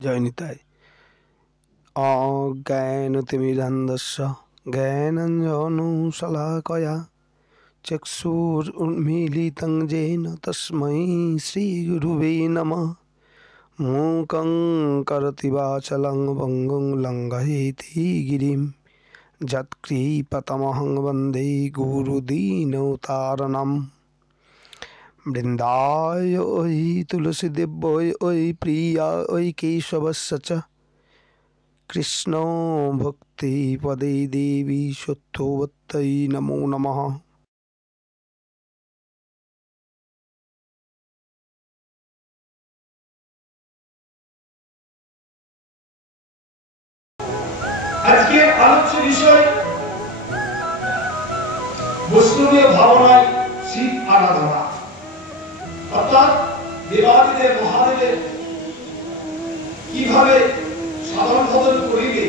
জয় নিতাই। অজ্ঞানতিমিরান্ধস্য জ্ঞানাঞ্জনশলাকয়া চক্ষুरुन्मीलितं येन तस्मै श्रीगुरुवे नमः। मूकं करोति वाचालं पङ्गुं लङ्घयति गिरिं यत्कृपातमहं वन्दे गुरुदीनतारिणम्। वृन्दाय ओहि तुलसीदेव्यै ओहि प्रियायै केशवस्य च कृष्णो भक्ति पदे देवी सत्त्ववत्यै नमो नमः। আজকে আলোচ্য বিষয় বৈষ্ণবীয় ভাবনায় শিব আরাধনা, অর্থাৎ দেবাদিদেব মহাদেবের কিভাবে সাধন ভজন করিলে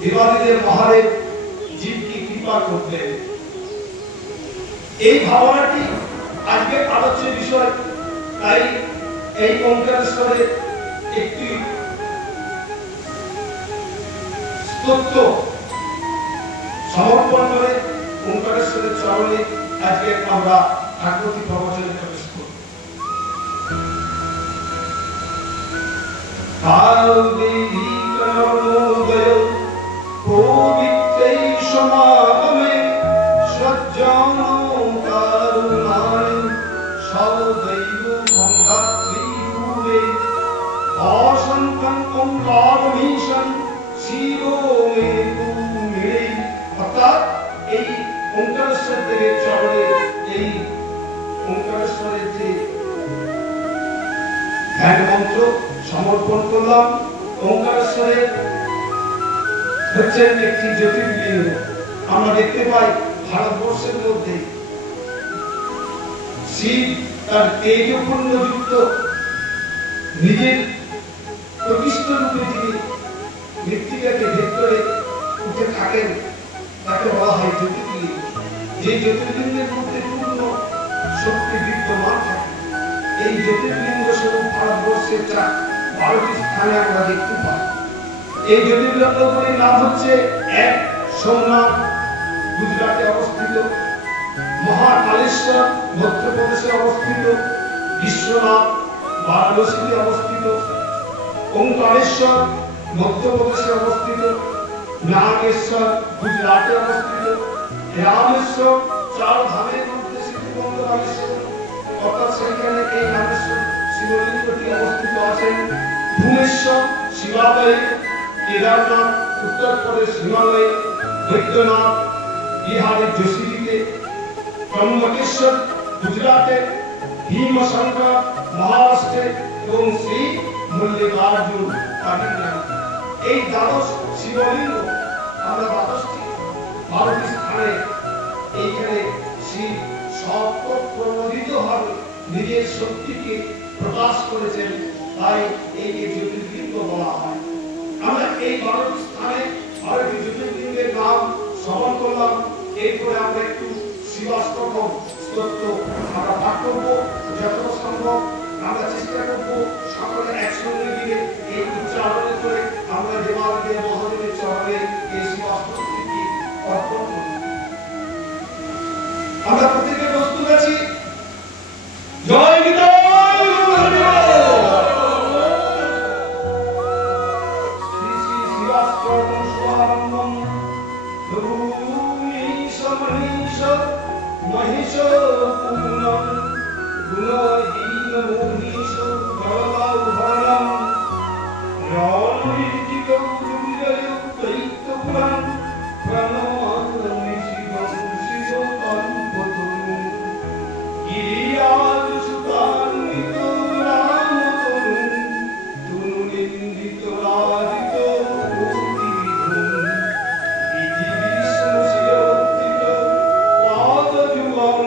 দেবাদিদেব মহাদেব জীবকে কৃপা করতেন, এই ভাবনাটি আজকে আলোচ্য বিষয়। তাই এই ওঙ্কারেশ্বরের একটি স্তোত্র সমর্পণ করে ওঙ্কারেশ্বরের চরণে আজকে আমরা ঠাকুরটি প্রবচনে প্রবেশ করি। পবিত্রৈ সমাগমে সজ্জন কারুণায় সদৈব মঙ্গলাত্রিভুবে অসংখ্যং ওঙ্কারমীশং শিব মে তুমে। অর্থাৎ এই ওঙ্কারেশ্বর দেবের চরণে এই ওঙ্কারেশ্বরের যে ধ্যান মন্ত্র সমর্পণ করলাম। ওঙ্কারেশ্বরের হচ্ছেন একটি জ্যোতির্লিঙ্গ। আমরা দেখতে পাই ভারতবর্ষের মধ্যে শিব তার তেজপূর্ণ যুক্ত নিজের প্রকৃষ্ট রূপে যিনি মৃত্তিকাকে ভেতরে উঠে থাকেন তাকে বলা হয় জ্যোতির্লিঙ্গ। যে জ্যোতির্লিঙ্গের মধ্যে পূর্ণ শক্তি বিদ্যমান থাকে, এই জ্যোতির্লিঙ্গ স্বরূপ ভারতবর্ষের 12টি স্থানে আমরা দেখতে পাই। এই জ্যোতির্লিঙ্গগুলির নাম হচ্ছে: এক, সোমনাথ গুজরাটে অবস্থিত; মহাকালেশ্বর মধ্যপ্রদেশে অবস্থিত; বিশ্বনাথ বারাণসীতে অবস্থিত; ওঙ্কারেশ্বর মধ্যপ্রদেশে অবস্থিত; নাগেশ্বর গুজরাটে অবস্থিত; রামেশ্বর চার ধামের মধ্যে সিদ্ধগঙ্গ রামেশ্বর, অর্থাৎ সেখানে এই রামেশ্বর শিবলিঙ্গটি অবস্থিত আছেন; ভূমেশ্বর শিবালয়ে; কেদারনাথ উত্তরপ্রদেশ হিমালয়ে; বৈদ্যনাথ বিহারের যোশীতে; ত্রম্বকেশ্বর গুজরাটে; ভীমশঙ্কর মহারাষ্ট্রে এবং শ্রী মল্লিকার্জুন তামিলনাড়ু। এই দ্বাদশ শিবলিঙ্গ আমরা 12টি স্থানে এইখানে শিব স্বপ্রণোদিতভাবে নিজের শক্তিকে প্রকাশ করেছেন, তাই এই জ্যোতির্লিঙ্গ বলা হয়। আমরা এই 12টি স্থানে 12টি জ্যোতির্লিঙ্গের নাম স্মরণ করলাম। এরপরে আমরা একটু শিবাষ্টকম স্তোত্র আমরা পাঠ করবো। যতটা সম্ভব আমরা চেষ্টা করবো সকলে একসঙ্গে মিলে এই উচ্চারণ করে আমরা দেবাদিদেব মহাদেবের চরণে এই শিবাষ্টকটি অর্পণ করব। আমরা প্রত্যেকে প্রস্তুত আছি? জয় নিতাই। শ্রী শ্রী শিবাষ্টকম শুভারম্ভম ভূমিশ মহিষ মহিষ পূর্ণম গুণহীন মোহিষ গরবাউভরণম রণীর্জিত দুর্জয় দৈত্যপুরাণ প্রণমামি শিবং শিবতম্পতনু গিরিরাজ সুতান্বিত রামতনু তুনুনিন্দিত রাজিত কোটিবিধুম বিধিবিষ্ণুশিরোত্থিত পাদযুগং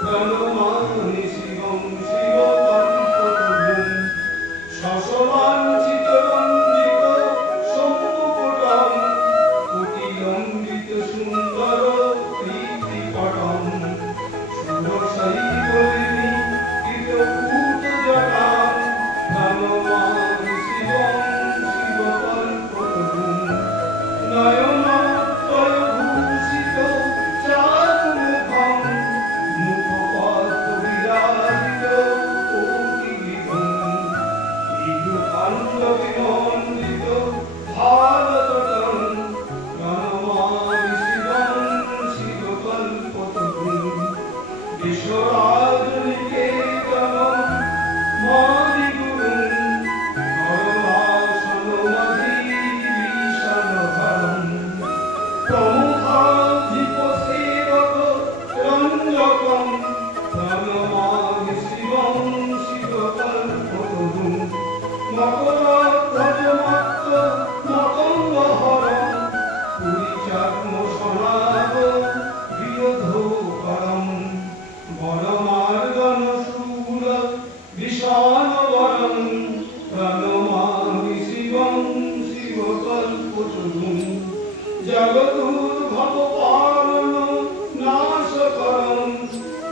প্রণমামি শিবং শিবতম্পতনু শশবাঞ্ছিত রঞ্জিত প্রতিমন্ডিত ভারতটন গণমামি শিবং শিবকল্পতরুং বিশ্বরাজনিকেতনম মাদিগুরুং ধর্মাসনমধিবিষণধরং প্রমুখাধিপসেবক রঞ্জকং গণমামি শিবং শিবকল্পতরুং মকরধ্বজমত্ত মকরহরং পুরীচাত্মসনাগ বিরোধকরং বনমার্গনশূল বিষাণবরং প্রণমামি শিবং শিবকল্পতরুং জগদুর্ভব পালন নাশকরং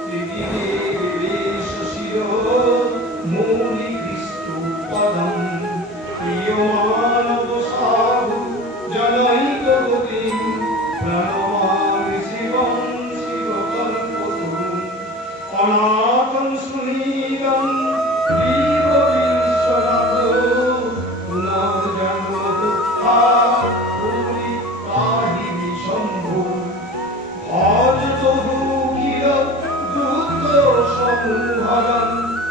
ত্রিদিবেশ শির মূলি পদম প্রিয়মানব সাধু জনৈকগতিং প্রণমামি শিবং শিবকল্পতরুং অনাথং সুনীলং বিশ্বনাথ পুনর্জন্ম দুঃখা পুরী পাহি শম্ভু ভজ তবু কিল দুঃখ সমূহরং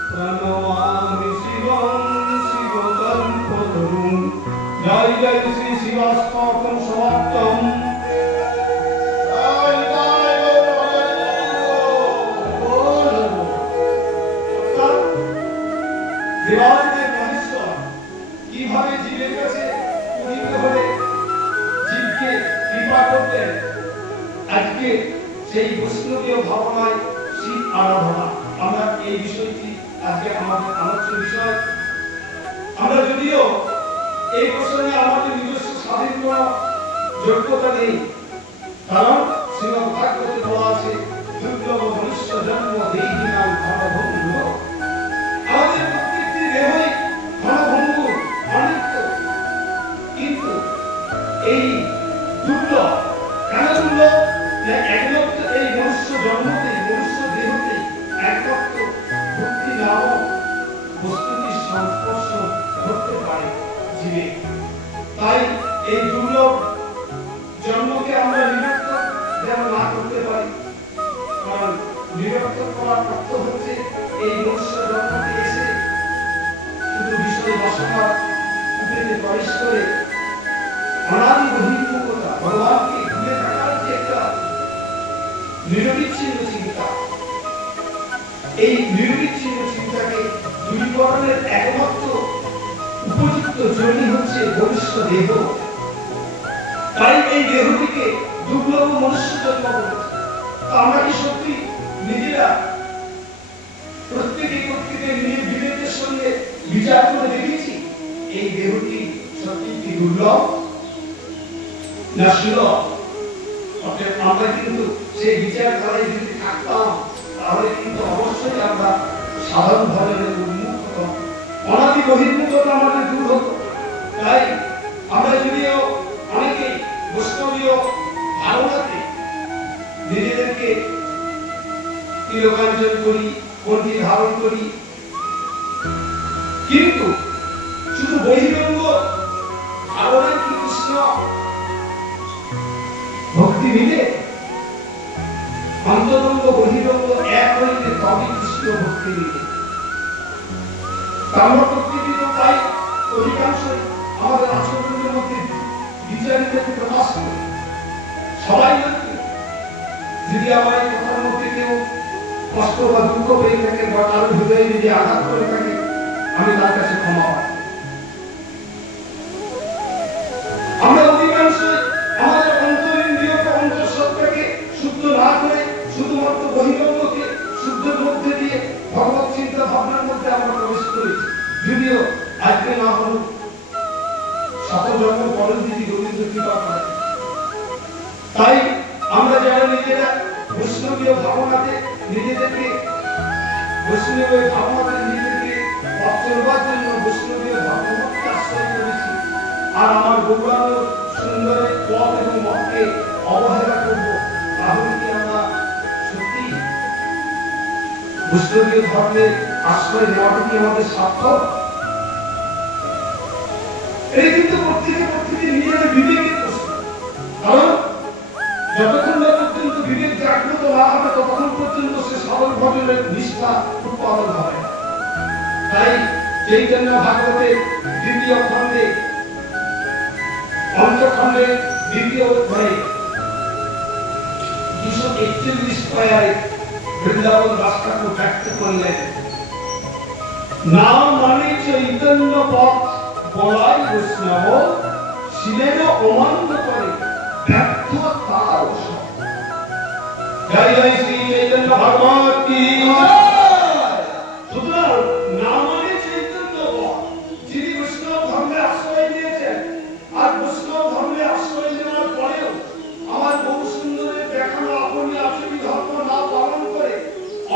প্রণমামি শিবং শিবকল্পতরুং জয় জয় শ্রী শিবাষ্টকম সমাপ্তম দেবাদিদেব মহেশ্বর কিভাবে জীবের কাছে পূজিত হলে জীবকে কৃপা করতেন, আজকে সেই বৈষ্ণবীয় ভাবনায় শিব আরাধনা, আমরা এই বিষয়টি আজকে আমাদের আলোচ্য বিষয়। আমরা যদিও এই প্রসঙ্গে আমাদের নিজস্ব স্বাধীন কোনো যোগ্যতা নেই, কারণ শ্রীমদ্ ভাগবতে বলা আছে দুর্লভ মনুষ্য জন্ম দেহিনাং ধনভঙ্গ। আমাদের প্রত্যেকটি দেহই ধনভঙ্গ অনিত্য, কিন্তু এই দুর্লভ কেন দুর্লভ? একমাত্র এই মনুষ্য জন্মতেই মনুষ্য দেহতেই একমাত্র ভক্তি নামক বস্তুটির সংস্পর্শ করতে পারে জীবে। তাই এই দুর্লভ জন্মকে আমরা নিরর্থক যেন না করতে পারি, কারণ নিরর্থক করার অর্থ হচ্ছে এই মনুষ্য জন্মতে এসে শুধু বিষয় বাসনার কুটিতে প্রবেশ করে অনাদি বহির্মুখতা, ভগবানকে ভুলে থাকার যে একটা নিরবিচ্ছিন্ন চিন্তা, এই নিরবিচ্ছিন্ন চিন্তাকে দূরীকরণের একমাত্র উপযুক্ত জমি হচ্ছে মনুষ্য দেহ। তাই এই দেহটিকে দুর্লভ মনুষ্য জন্ম বলেছে। আমরা কি সত্যি নিজেরা প্রত্যেকে বিবেকের সঙ্গে বিচার করে দেখেছি এই দেহটি সত্যি কি দুর্লভ না সুলভ? অর্থাৎ আমরা কিন্তু সেই বিচার ধারায় যদি থাকতাম তাহলে কিন্তু অবশ্যই আমরা সাধারণ ধরনের উন্মুখ হতাম, অনাদি বহির্মুখতা আমাদের দূর হতো। তাই আমরা যদিও অনেকে বৈষ্ণবীয় ধারণাতে নিজেদেরকে তিলকাঞ্চন করি, পণ্ডিত ধারণ করি, কিন্তু শুধু বহিরঙ্গ ধারণায় কি কৃষ্ণ ভক্তি মিলে? অন্তরঙ্গ বহিরঙ্গ এক হইলে তবে কৃষ্ণ ভক্তি মিলে। আমরা প্রত্যেকে তো তাই অধিকাংশ আমাদের আচরণের মধ্যে বিচারিতাকে প্রকাশ করি। সবাই যদি আমার এই কথার মধ্যে কেউ কষ্ট বা দুঃখ পেয়ে থাকে বা কারো হৃদয়ে যদি আঘাত করে থাকে, আমি তার কাছে ক্ষমা পাই। আমরা অধিকাংশ আমাদের অন্তরিন্দ্রিয়কে অন্তঃসত্ত্বাকে শুদ্ধ না করে শুধুমাত্র বহিরঙ্গকে শুদ্ধের মধ্যে দিয়ে ভগবত চিন্তা ভাবনার মধ্যে আমরা প্রবেশ করেছি। যদিও আজকে না হল শত জন্ম পরের দিদি গোবিন্দ কৃপা করে। তাই আমরা যারা নিজেরা বৈষ্ণবীয় ভাবনাতে নিজেদেরকে পথ চলবার জন্য বৈষ্ণবীয় ধর্মকে আশ্রয় করেছি, আর আমার গৌরাঙ্গ সুন্দরের পথ এবং মতকে অবহেলা করবো, তাহলে কি আমরা সত্যি বৈষ্ণবীয় ধর্মের আশ্রয় নেওয়াটা কি আমাদের সার্থক? এই কিন্তু প্রত্যেকে নিজেদের বিবেকের প্রশ্ন। কারণ যতক্ষণ না পর্যন্ত বিবেক জাগ্রত না হবে ততক্ষণ পর্যন্ত সে সাধন ভজনের নিষ্ঠা উৎপাদন হবে। তাই চৈতন্য ভাগবতের দ্বিতীয় খণ্ডে অন্তখণ্ডে দ্বিতীয় অধ্যায়ে 241 পায়ায় বৃন্দাবন দাস ঠাকুর ব্যক্ত করলেন, নাম মানে চৈতন্য পথ বলাই বৈষ্ণব, শিলের অমান্য করে ব্যর্থ তার সব। জয় জয় শ্রী চৈতন্য ভগবান কি জয়। সুতরাং নাম মানে চৈতন্য পথ, যিনি বৈষ্ণব ধর্মে আশ্রয় নিয়েছেন, আর বৈষ্ণব ধর্মে আশ্রয় নেওয়ার পরেও আমার বহু সুন্দরের দেখানো আপনি আসলে ধর্ম না পালন করে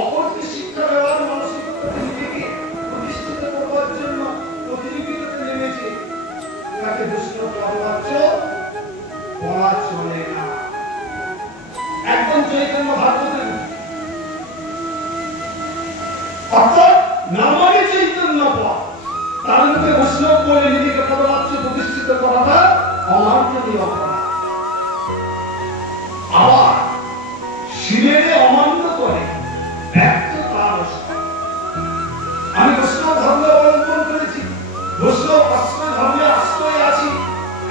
অপরকে শিক্ষা দেওয়ার মানসিকতাতে নিজেকে প্রতিষ্ঠিত করবার জন্য প্রতিযোগিতাতে নেমেছে, তাকে বৈষ্ণব ধর্মার্থ বলা চলে না। একদম চৈতন্য ভাগবতের অর্থাৎ নামাগে চৈতন্য পথ, তার মুখে বৈষ্ণব বলে নিজেকে পদবাচ্য প্রতিষ্ঠিত করাটা অমার্জনীয় অপরাধ। আবার শিলের অমান্য করে ব্যর্থ তার সব। আমি বৈষ্ণব ধর্ম অবলম্বন করেছি, বৈষ্ণব আশ্রয় ধর্মে আশ্রয় আছি,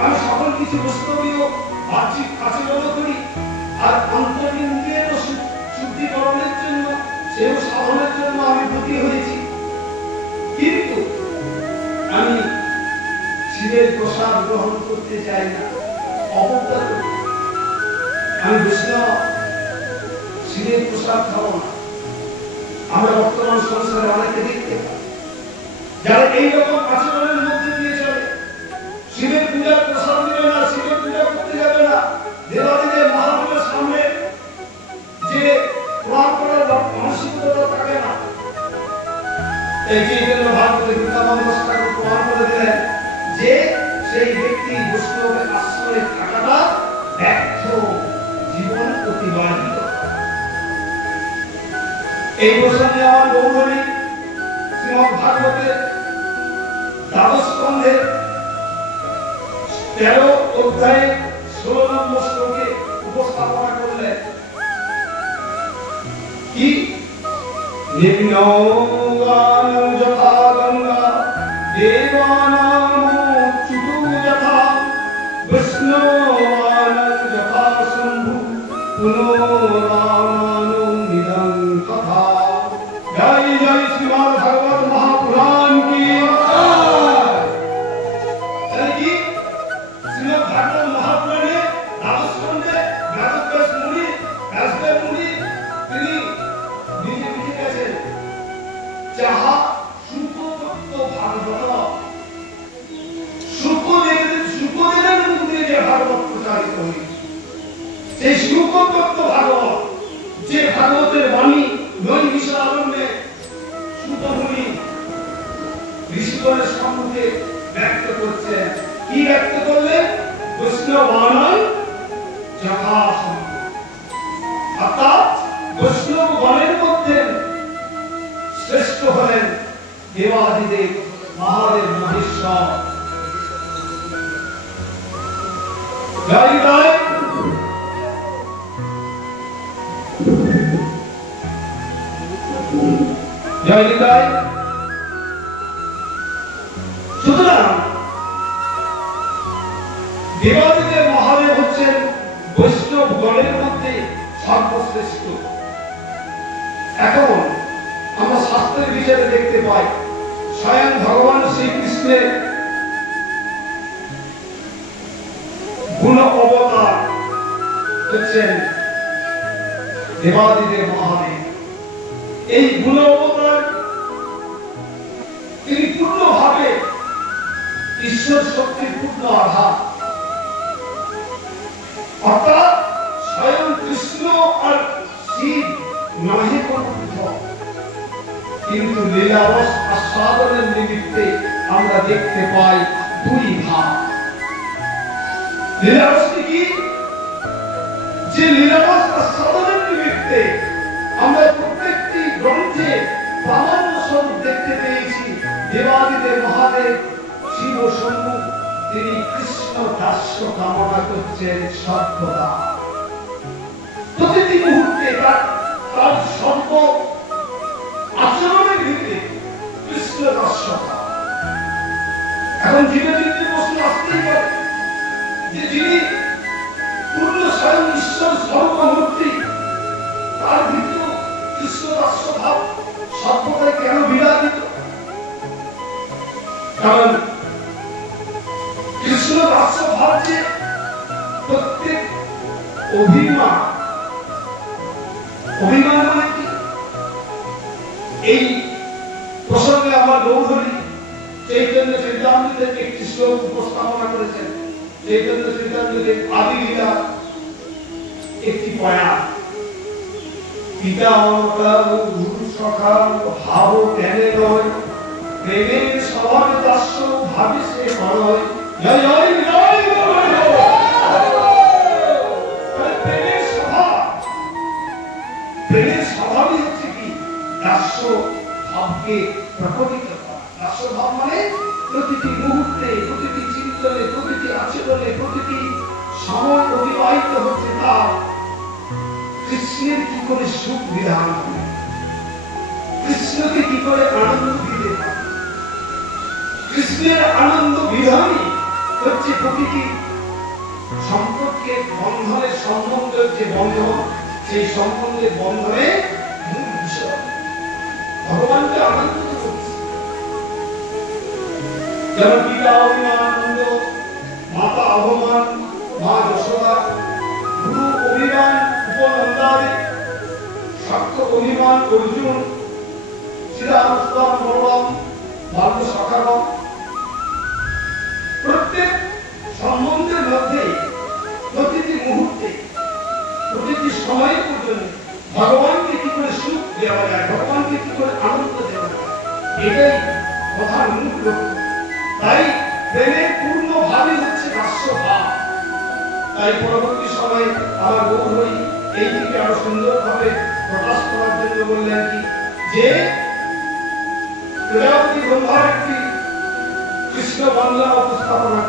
আমি সকল কিছু বৈষ্ণবীয় বাহ্যিক আচরণ করি, আর অন্তরিন্দ্রিয়ের শুদ্ধিকরণের জন্য সেও সাধনের জন্য আমি ব্রতী হয়েছি, কিন্তু আমি শিবের প্রসাদ গ্রহণ করতে চাই না, অবজ্ঞা করি। আমি বৈষ্ণব, শিবের প্রসাদ খাবো না। আমরা বর্তমান সংসারে অনেকে দেখতে পাই যারা এইরকম আচরণের মধ্যে দিয়ে চলে, শিবের পূজার প্রসাদ দিবে না, শিবের পূজা করতে যাবে না, দেবাদিদেব মহাদেবের সামনে যে প্রণাম করার মানসিকতা থাকে না। এই চৈতন্য ভাগবতে বৃন্দাবন দাস ঠাকুর প্রমাণ করে দিলেন যে সেই ব্যক্তি বৈষ্ণবের আশ্রয়ে থাকাটা ব্যর্থ জীবন অতিবাহিত। এই প্রসঙ্গে আমার গৌরবী শ্রীমদ্ ভাগবতের দ্বাদশ স্কন্ধের 13 অধ্যায়ে 16 নম্বর শ্লোকে উপস্থাপনা করলেন কি, নিম্নগানং যথা গঙ্গা দেবানামচ্যুতো যথা বৈষ্ণবানাং যথা শম্ভু পুনরামানো নিদং তথা। জয় জয় শ্রীমদ্ ভাগবত মহাপুরাণ কি জয়। কি শ্রীমদ্ ভাগবত মহাপুরাণে দ্বাদশ স্কন্ধে ব্যাসব্যাস মুনি, ব্যাসদেব মুনি তিনি নিজে লিখে গেছেন, যাহা সুখতত্ত্ব ভাগবত, সুখদেবের মুখে যে ভাগবত প্রচারিত হয়েছে, সেই সুখতত্ত্ব ভাগবত, যে ভাগবতের বাণী নৈমিষারণ্যে সুত মুনি ঋষিগণের সম্মুখে ব্যক্ত করছেন। কি ব্যক্ত করলেন? বৈষ্ণবানাং যথা শম্ভু, অর্থাৎ বৈষ্ণবগণের মধ্যে শ্রেষ্ঠ হলেন দেবাদিদেব মহাদেব মহেশ্বর। জয় জয়। জয় জয়। সুতরাং দেবাদিদেব মহাদেব হচ্ছেন বৈষ্ণব গণের মধ্যে সর্বশ্রেষ্ঠ। এখন আমরা শাস্ত্রের বিচারে দেখতে পাই স্বয়ং ভগবান শ্রীকৃষ্ণের গুণ অবতার হচ্ছেন দেবাদিদেব মহাদেব। এই গুণ অবতার তিনি পূর্ণভাবে ঈশ্বর শক্তির পূর্ণ আধার, অর্থাৎ স্বয়ং কৃষ্ণ আর শিব নহে কোনো পৃথক, কিন্তু লীলারস আস্বাদনের নিমিত্তে আমরা দেখতে পাই দুই ভাব। লীলারসটি কি? যে লীলারস আস্বাদনের নিমিত্তে আমরা প্রত্যেকটি গ্রন্থে প্রামাণ্য স্বরূপ দেখতে পেয়েছি দেবাদিদেব মহাদেব শিব শম্ভু দাস্য কামনা করছেন সভ্যতা। প্রতিটি মুহূর্তে তার সর্ব আচরণের ভিত্তি কৃষ্ণ দাস্যতা। এখন জীবনে যদি প্রশ্ন আসতেই পারে যে যিনি পূর্ণ স্বয়ং ঈশ্বর সর্বমূর্তি, তার ভিতর কৃষ্ণ দাস্য ভাব সভ্যতায় কেন বিরাজিত? কারণ কৃষ্ণ দাস্য ভাব যে প্রত্যেক অভিমান মানে কি? এই প্রসঙ্গে আমার গৌরহরি চৈতন্য চরিতামৃতের একটি শ্লোক উপস্থাপনা করেছেন। চৈতন্য চরিতামৃতের আদি লীলা একটি পয়া, পিতা গুরু সখা ভাব জ্ঞানে নয়, প্রেমের স্বভাবে দাস্য ভাবে সে করয়। প্রেমের স্বভাবই হচ্ছে কি? দাস্য ভাবকে প্রকটিত করা। দাস্য ভাব মানে প্রতিটি মুহূর্তে, প্রতিটি চিন্তনে, প্রতিটি আচরণে, প্রতিটি সময় অতিবাহিত হচ্ছে তার কৃষ্ণের কি করে সুখ বিধান করে, কৃষ্ণকে কি করে আনন্দ দিতে পারে। কৃষ্ণের আনন্দ বিধানই হচ্ছে প্রতিটি সম্পর্কের বন্ধনের সম্বন্ধের যে বন্ধন, সেই সম্বন্ধের বন্ধনে মূল বিষয়। ভগবানকে আনন্দ করছে, যেমন পিতা অভিমান নন্দ, মাতা অভমান মা যশোদা, গুরু অভিমান উপনন্দাদি, শাক্ত অভিমান অর্জুন, শ্রীরামস্তান বলরাম বাল্য সখারাম। প্রত্যেক সম্বন্ধের মধ্যে প্রতিটি মুহূর্তে, প্রতিটি সময় পর্যন্ত ভগবানকে কি করে সুখ দেওয়া যায়, ভগবানকে কি করে আনন্দ দেওয়া যায়, এটাই কথার মূল লক্ষ্য। তাই প্রেমের পূর্ণ ভাবই হচ্ছে দাস্য ভাব। তাই পরবর্তী সময়ে আমার গৌরহরি এই দিকে আরো সুন্দরভাবে প্রকাশ করার জন্য বললেন কি যে প্রজাপতি ব্রহ্মার একটি কৃষ্ণ বন্দনা উপস্থাপনা